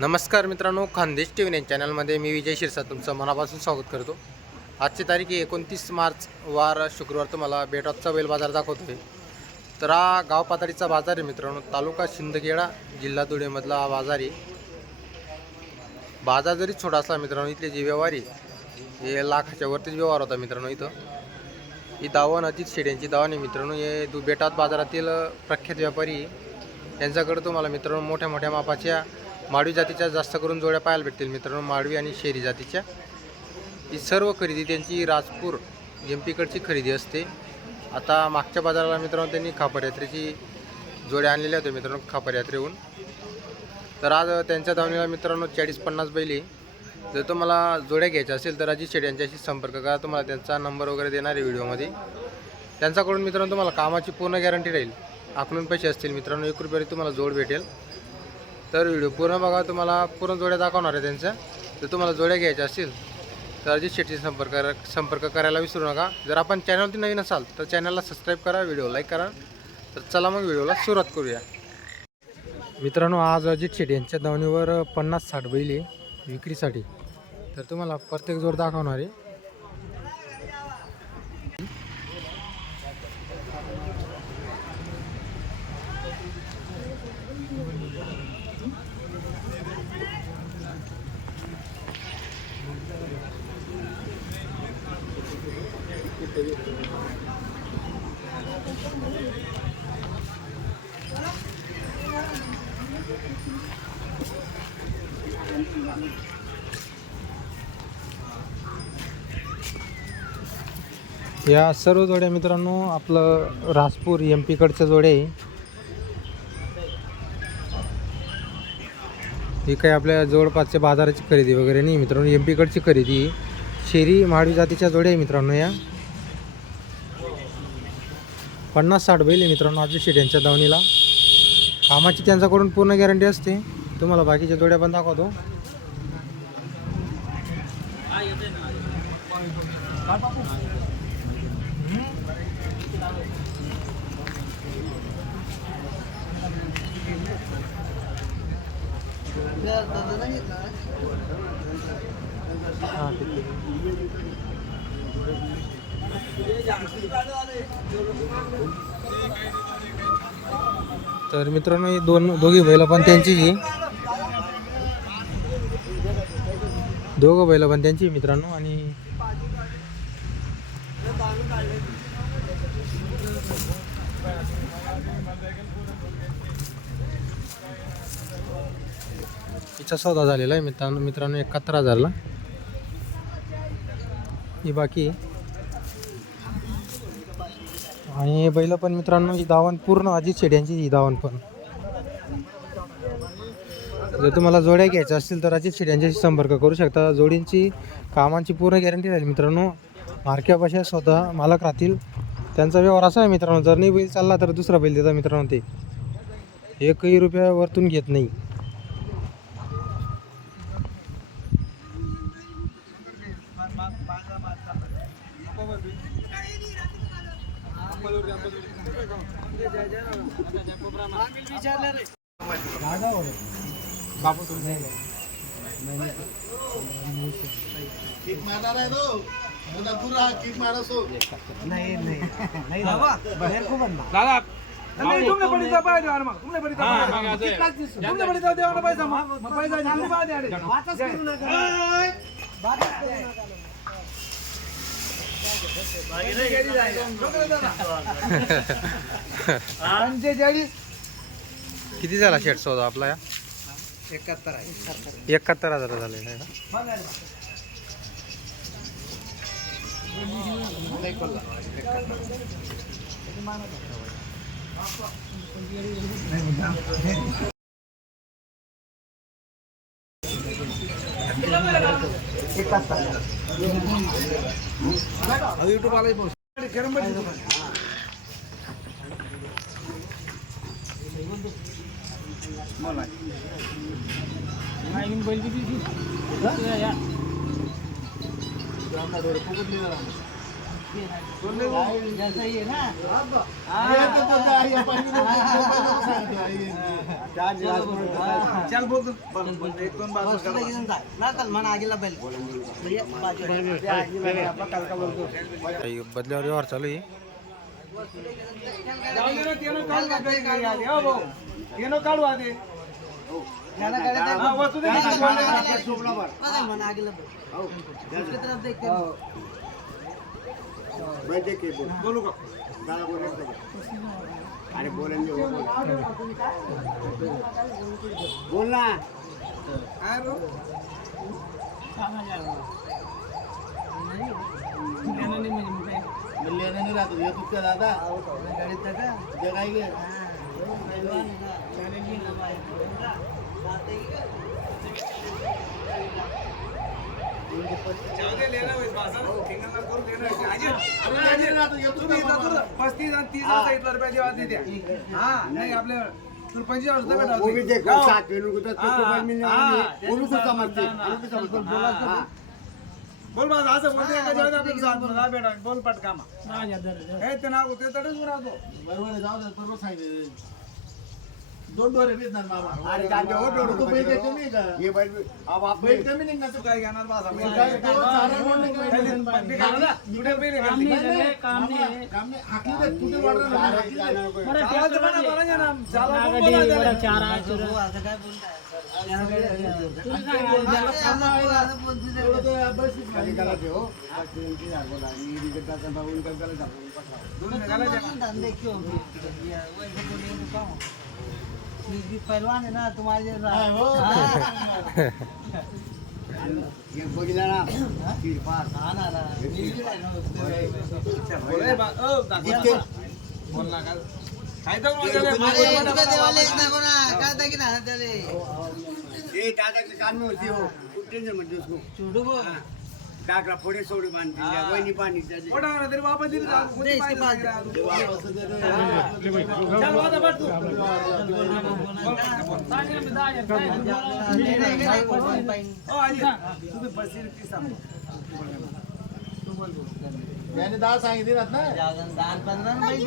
नमस्कार मित्रांनो Khandesh T V nine चॅनलमध्ये मी विजय शिरसा तुमचं मनापासून स्वागत करतो. आजची तारीख आहे एकोणतीस मार्च वार शुक्रवार तुम्हाला बेटॉपचा बैल बाजार आहे तर हा गाव पातळीचा बाजार आहे मित्रांनो तालुका शिंदखेडा जिल्हा धुळेमधला हा बाजार आहे. बाजार जरी छोटा असला मित्रांनो इथले जे व्यवहार आहे हे लाखाच्या वरतीच व्यवहार होता मित्रांनो इथं. ही दावण अजित शेड्यांची दावण आहे मित्रांनो हे दु बेटात बाजारातील प्रख्यात व्यापारी यांच्याकडं त्यांच्याकडे तुम्हाला मित्रांनो मोठ्या मोठ्या मापाच्या माडवी जातीच्या जास्त करून जोड्या पाहायला भेटतील. मित्रांनो माडवी आणि शेरी जातीच्या. ही सर्व खरेदी त्यांची राजपूर जेमपीकडची खरेदी असते. आता मागच्या बाजाराला मित्रांनो त्यांनी खापर यात्रेची जोड्या आणलेल्या होत्या. मित्रांनो खापर यात्रेहून तर आज त्यांच्या धावणीला मित्रांनो चाळीस पन्नास बैली जर तुम्हाला जोड्या घ्यायच्या असेल तर अजित शेड यांच्याशी संपर्क करा. तुम्हाला त्यांचा नंबर वगैरे देणार आहे व्हिडिओमध्ये. त्यांच्याकडून मित्रांनो तुम्हाला कामाची पूर्ण गॅरंटी राहील. आकलून पैसे असतील. मित्रांनो एक रुपयाला तुम्हाला जोड भेटेल. तर व्हिडिओ पूर्ण बघा तुम्हाला पूर्ण जोड्या दाखवणार आहे त्यांच्या जर तुम्हाला जोड्या घ्यायच्या असतील तर अजित शेट्टी संपर्क संपर्क करायला विसरू नका. जर आपण चॅनलवरती नवीन असाल तर चॅनलला सबस्क्राईब करा व्हिडिओ लाईक करा. तर चला मग व्हिडिओला सुरुवात करूया. मित्रांनो आज अजित शेट्टी यांच्या दावणीवर पन्नास साठ बैल आहे विक्रीसाठी. तर तुम्हाला प्रत्येक जोड दाखवणार आहे. या सर्व जोड्या मित्रांनो आपलं राजपूर एम पीकडच्या जोड्या आहे ही काही आपल्या जवळपासच्या बाजाराची खरेदी वगैरे नाही मित्रांनो एम पीकडची खरेदी. शेरी माडवी जातीच्या जोड्या आहे मित्रांनो या. पन्नास साठ बैल आहे मित्रांनो आज शेट यांच्या दावणीला. कामाची त्यांच्याकडून पूर्ण गॅरंटी असते. तुम्हाला बाकीच्या जोड्या पण दाखवतो हां ठीक आहे तर मित्रांनो ही दोन दोघी बैल पण त्यांची आहे दोघं बैल पण त्यांची मित्रांनो आणि हिचा सौदा झालेला आहे मित्रांनो. मित्रांनो एकाहत्तर हजारला ही बाकी आणि बैल पण मित्रांनो ही दावण पूर्ण अजित शेड्यांची ही दावण पण. जर तुम्हाला जोड्या घ्यायच्या असतील तर अजित शेड्यांच्याशी संपर्क करू शकता. जोडींची कामांची पूर्ण गॅरंटी राहील मित्रांनो. मार्क्यापाशा स्वतः मालक राहतील. त्यांचा व्यवहार असा आहे मित्रांनो जर नाही बैल चालला तर दुसरा बैल देतात मित्रांनो ते. एकही रुपया वरतून घेत नाही. बाबू किक मारणार आहे तो उद्या पुरा किक मारा सो नहीं नहीं नहीं दादा मेरे को बनना दादा नहीं तुमने बड़ी दबा दे और तुमने बड़ी दबा दे तुमने बड़ी दबा दे और पैसा मग पैसा जाऊ बा दे अरे बातच करू नका बातच करू नका पंचेचाळीस किती झाला शेट सौदा आपला या? एकाहत्तर आहे एकाहत्तर हजार झाले नाही बैल किती जैसा ही चल बोल एक दोन बदल्यावर व्यवहार चालू आहे. काढू आधी, बोलू का अरे का बोल. ना. नाही राहतो. येत दादा. गाडीत का? जे काय दे, लेणं होईल, बाजार. ठिकाणा करून लेणं होईल. आजी, लेणे नाही राहतो येत तुम्ही पस्तीस आणि तीस असं इथलं रुपये देवा ते द्या. हा नाही आपले तुला पंचवीस हजार रुपये भेटतात. वो भी देखो हो. साथ में लोग तो हाँ, मोबाइल मिलने हाँ, वाली है वो भी कुछ समझते हाँ, वो भी समझते हाँ बोल असं बोलते एका आपल्याला बोल पटकामा. हे ते नाव ते तडच राहतो बरोबर आहे, जाऊ दे बरोबर सांगितलं दोन डोरे भेटणार मामा अरे जान दे हो तू डोडो बैल काय कमी आहे का ये बैल अब आप बैल कमी नाही ना तू काय घेणार माझा तू काय तो चारा कोण नाही पहिले- काय ते घाल ना, तुटे पहिले घाल. नाही, नाही, काम नाही काम नाही हाकली दे कुठे वाढणार नाही, हाकली दे. चालायचं म्हणा, म्हणा ना, नाम. चाला पण बोला त्याला. हो, असं काय बोलताय? काम आहे ना. गलत है हो. है. ना. क्यों हो? ना ना ना बोल, बा- ओ, दाखव. बोल ना, तर. अरे देवाले नको ना दाखी ना त्याले ये दादा के कान में होती हो. टेंशन मत दे उसको चुडू बो डाकला पुढे सोडू बांधतील पानी वहिनी पाणी त्याचे. मोठा होणार तरी वापस दिली जाऊ. कोणती पाहिजे नाही का अजून? चल, ती. याने दहा सांगितली ना दान पंधरा नहीं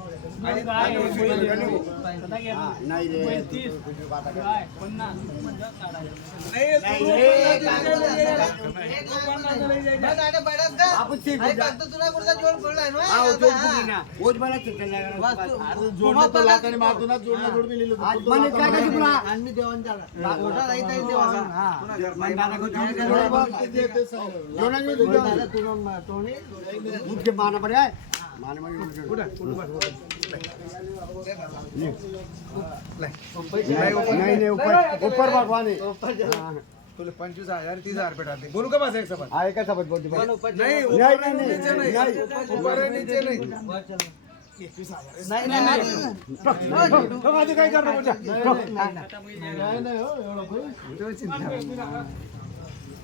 हाँ, हो हाँ मारतो ना जोडणं जोड मैंने आणि मी देवान झाला मोठा राहील तरी देवान हा मैं दादा को झूठ के जोडणं बोला बघ, ते- ते सांगितलं. जोड़ना नहीं दादा दूंगा तुला तोंडी झूठ के मारना पड़ेगा मारने में नहीं नहीं ऊपर ऊपर भगवान है तुला पंचवीस हजार तीस हजार भेटते बोलू का बस एक सोबत आए का सबक बोलते नाही नहीं, ऊपर नहीं, आणि नहीं, नीचे नाही नहीं। ऊपर आणि नीचे नाही नाही नाही नाही तो आधी काय करणार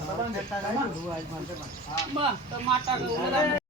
चल बंद रुपये